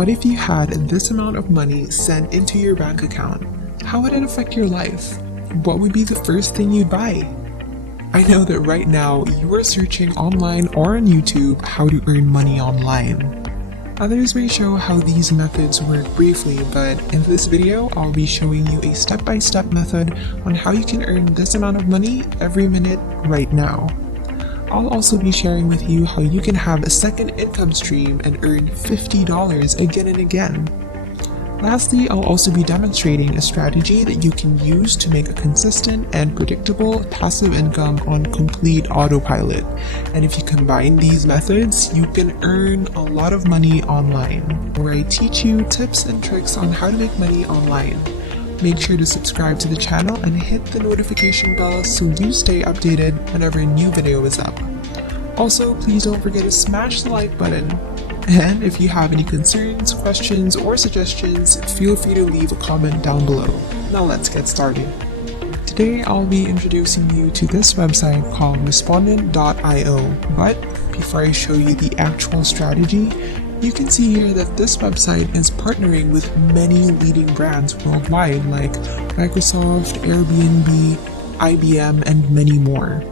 What if you had this amount of money sent into your bank account? How would it affect your life? What would be the first thing you'd buy? I know that right now you are searching online or on YouTube how to earn money online. Others may show how these methods work briefly, but in this video, I'll be showing you a step-by-step method on how you can earn this amount of money every minute right now. I'll also be sharing with you how you can have a second income stream and earn $50 again and again. Lastly, I'll also be demonstrating a strategy that you can use to make a consistent and predictable passive income on complete autopilot. And if you combine these methods, you can earn a lot of money online, where I teach you tips and tricks on how to make money online. Make sure to subscribe to the channel and hit the notification bell so you stay updated whenever a new video is up. Also, please don't forget to smash the like button. And if you have any concerns, questions, or suggestions, feel free to leave a comment down below. Now let's get started. Today I'll be introducing you to this website called Respondent.io, but before I show you the actual strategy, you can see here that this website is partnering with many leading brands worldwide like Microsoft, Airbnb, IBM, and many more.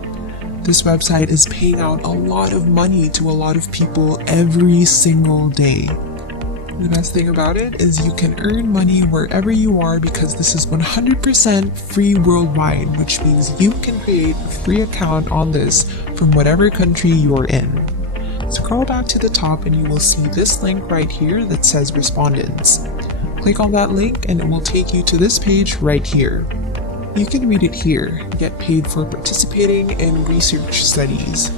This website is paying out a lot of money to a lot of people every single day. The best thing about it is you can earn money wherever you are because this is 100% free worldwide, which means you can create a free account on this from whatever country you're in. Scroll back to the top and you will see this link right here that says Respondents. Click on that link and it will take you to this page right here. You can read it here, get paid for participating in research studies.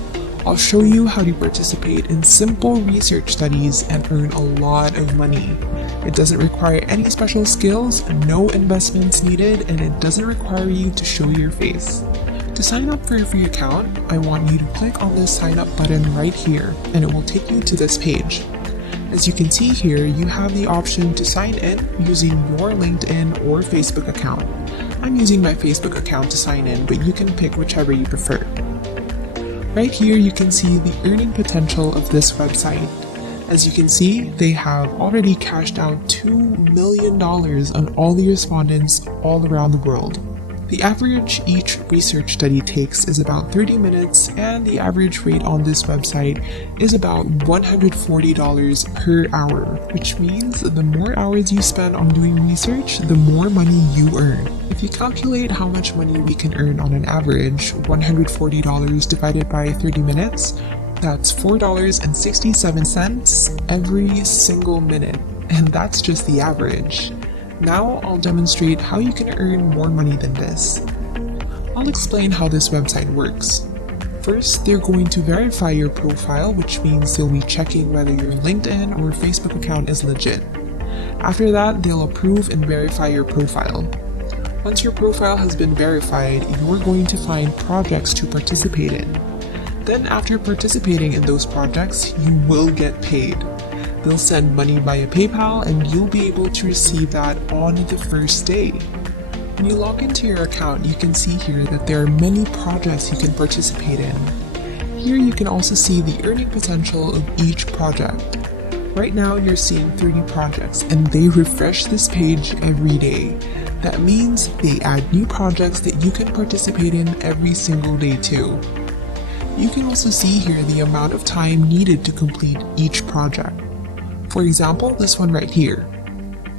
I'll show you how to participate in simple research studies and earn a lot of money. It doesn't require any special skills, no investments needed, and it doesn't require you to show your face. To sign up for a free account, I want you to click on this sign up button right here and it will take you to this page. As you can see here, you have the option to sign in using your LinkedIn or Facebook account. I'm using my Facebook account to sign in, but you can pick whichever you prefer. Right here you can see the earning potential of this website. As you can see, they have already cashed out $2 million on all the respondents all around the world. The average each research study takes is about 30 minutes, and the average rate on this website is about $140 per hour, which means the more hours you spend on doing research, the more money you earn. If you calculate how much money we can earn on an average, $140 divided by 30 minutes, that's $4.67 every single minute, and that's just the average. Now I'll demonstrate how you can earn more money than this. I'll explain how this website works. First, they're going to verify your profile, which means they'll be checking whether your LinkedIn or Facebook account is legit. After that, they'll approve and verify your profile. Once your profile has been verified, you're going to find projects to participate in. Then after participating in those projects, you will get paid. They'll send money via PayPal and you'll be able to receive that on the first day. When you log into your account, you can see here that there are many projects you can participate in. Here you can also see the earning potential of each project. Right now you're seeing 30 projects and they refresh this page every day. That means they add new projects that you can participate in every single day too. You can also see here the amount of time needed to complete each project. For example, this one right here.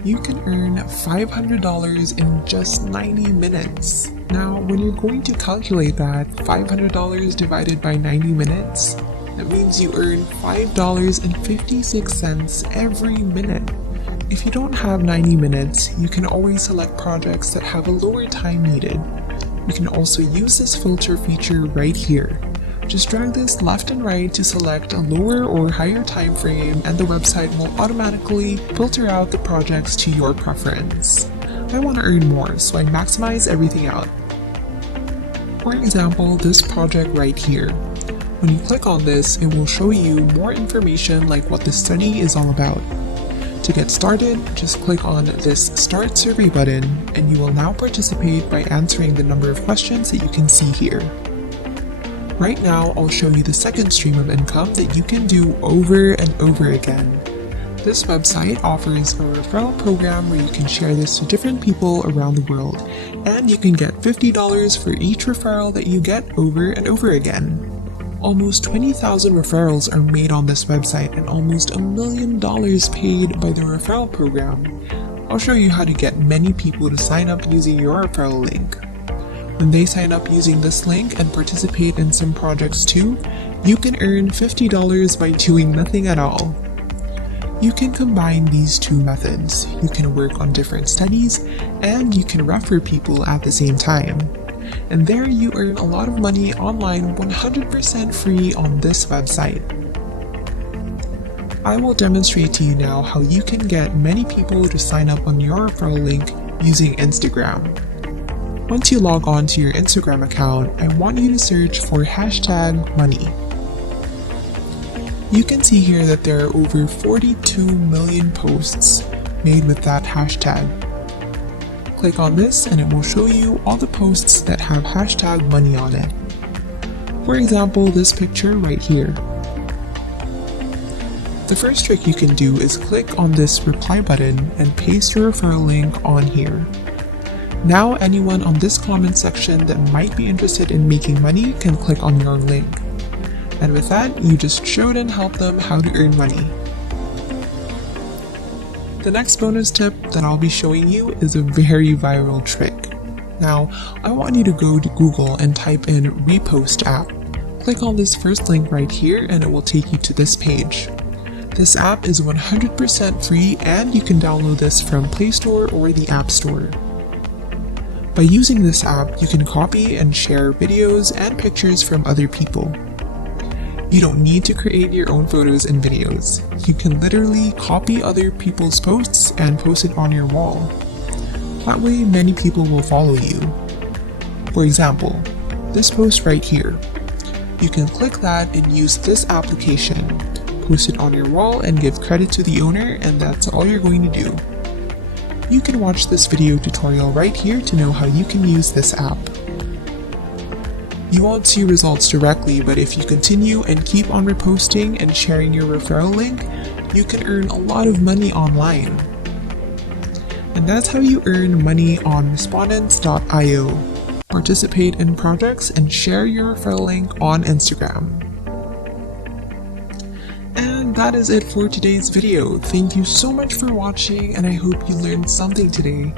You can earn $500 in just 90 minutes. Now, when you're going to calculate that, $500 divided by 90 minutes, that means you earn $5.56 every minute. If you don't have 90 minutes, you can always select projects that have a lower time needed. You can also use this filter feature right here. Just drag this left and right to select a lower or higher time frame and the website will automatically filter out the projects to your preference. I want to earn more, so I maximize everything out. For example, this project right here. When you click on this, it will show you more information like what the study is all about. To get started, just click on this Start Survey button and you will now participate by answering the number of questions that you can see here. Right now, I'll show you the second stream of income that you can do over and over again. This website offers a referral program where you can share this to different people around the world, and you can get $50 for each referral that you get over and over again. Almost 20,000 referrals are made on this website and almost $1 million paid by the referral program. I'll show you how to get many people to sign up using your referral link. When they sign up using this link and participate in some projects too, you can earn $50 by doing nothing at all. You can combine these two methods. You can work on different studies, and you can refer people at the same time. And there you earn a lot of money online 100% free on this website. I will demonstrate to you now how you can get many people to sign up on your referral link using Instagram. Once you log on to your Instagram account, I want you to search for #money. You can see here that there are over 42 million posts made with that hashtag. Click on this and it will show you all the posts that have #money on it. For example, this picture right here. The first trick you can do is click on this reply button and paste your referral link on here. Now anyone on this comment section that might be interested in making money can click on your link. And with that, you just showed and helped them how to earn money. The next bonus tip that I'll be showing you is a very viral trick. Now, I want you to go to Google and type in Repost app. Click on this first link right here and it will take you to this page. This app is 100% free and you can download this from Play Store or the App Store. By using this app, you can copy and share videos and pictures from other people. You don't need to create your own photos and videos. You can literally copy other people's posts and post it on your wall. That way, many people will follow you. For example, this post right here. You can click that and use this application, post it on your wall and give credit to the owner, and that's all you're going to do. You can watch this video tutorial right here to know how you can use this app. You won't see results directly, but if you continue and keep on reposting and sharing your referral link, you can earn a lot of money online. And that's how you earn money on Respondents.io. Participate in projects and share your referral link on Instagram. And that is it for today's video. Thank you so much for watching and I hope you learned something today.